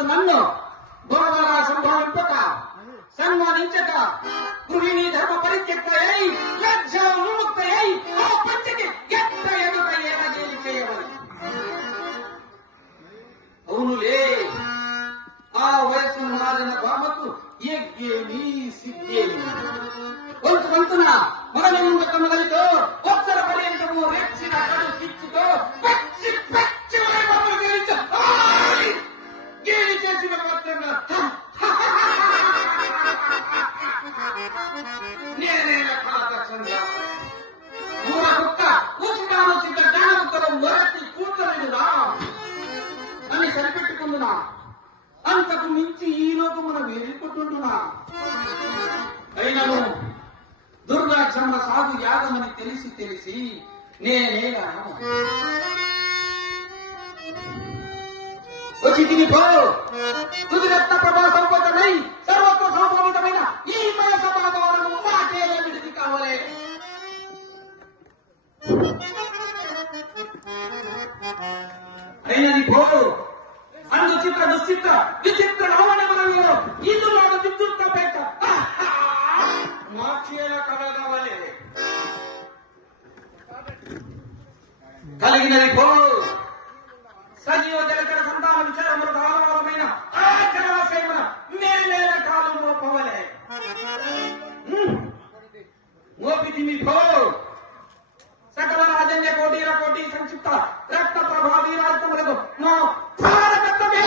కాదు నన్ను గొడవగా సంభావింపక సన్మానించక గృహిణి ధర్మ పరిత్యక్తయై లజ్జా విముక్తయై ఆ పంచకి ఎట్ట ఎదుట ఏమగేలి చేయవాలి. అవునులే, ఆ వయసు మారిన బామకు ఎగ్గేమి సిగ్గేమి వంతున మగనింద కమగలితో ఒక్కర పర్యంతము రెచ్చిన కడు పిచ్చితో పచ్చి పచ్చి గేలి చేసిన పత్రంగా నేనే కాదక్షంగా మూల కుక్క కూర్చున్నాను చిన్న జ్ఞానంతో మొరటి కూర్చోలేదురా అని సరిపెట్టుకుందునా. అంతకు మించి ఈ లోకమున వేరుకుంటున్నా. అయినను దుర్గాక్షమ్మ సాగు యాగమని తెలిసి నేనేలా వచ్చి తినిపో కుదిరత్న ప్రభా సంపదమై సర్వత్వ సంభవితమైన ఈ మయ సమాధానము నాకే విడిది కావాలి. అయినది పో అందు చిత్ర దుశ్చిత్ర విచిత్ర నవనగరంలో ఈదులాడు విద్యుత్ పేట మార్చేల కలగవలే కలిగినది పో సజీవ జలచర సంతాన విచారములకు ఆధారమైన ఆ జలాశయమున మేలేల కాలం మోపవలే మోపితి మీ పో సకల రాజన్య కోటీర కోటి సంక్షిప్త రక్త ప్రభావి రాజ్యములకు మా భారతత్వమే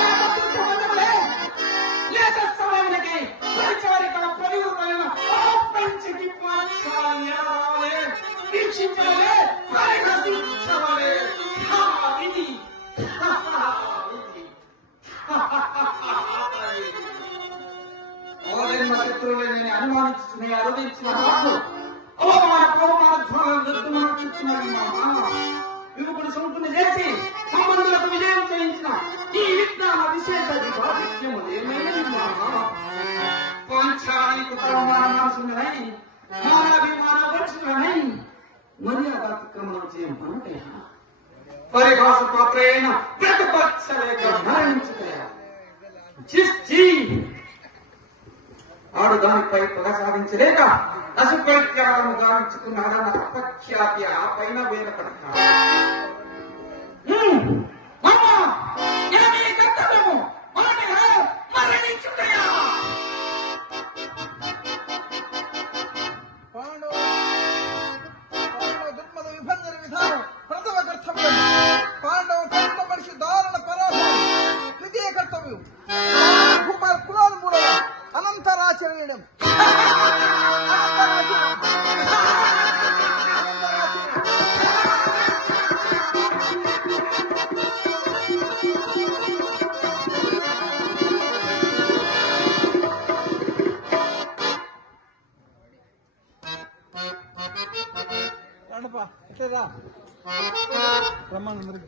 లేక సమయమునకి పరిచారిక ప్రయుక్తమైన పంచకి పాఠశాలే వీక్షించవలే పరిహసించవలే ఇది అవజన్మ శత్రువులే నేను అనుమానించుకునే అరుదించిన మాకు యువకుడు సముద్రం చేసి సంబంధులకు విజయం చేయించిన ఈ విజ్ఞాన విశేష పాంచాలికుతమానాశునై మానాభిమాన వర్షులనై మర్యాదాతిక్రమణం చేయమంటే పరిహాస పాత్రైన ప్రతిపక్షలేక మరణించుతాయా ఆడు దానిపై పగ సాధించలేక అసుపరిత్యాగము గావించుకున్నాడన్న అపఖ్యాతి ఆ పైన వేల పడతాడు. దుర్మద విభంజన విధానం ప్రథమ కర్తవ్యం. పాండవ కర్త మనిషి దారుణ పరాభవం ద్వితీయ కర్తవ్యం. కులాలు మూడవ అనంతరాచరణం. రమ్మని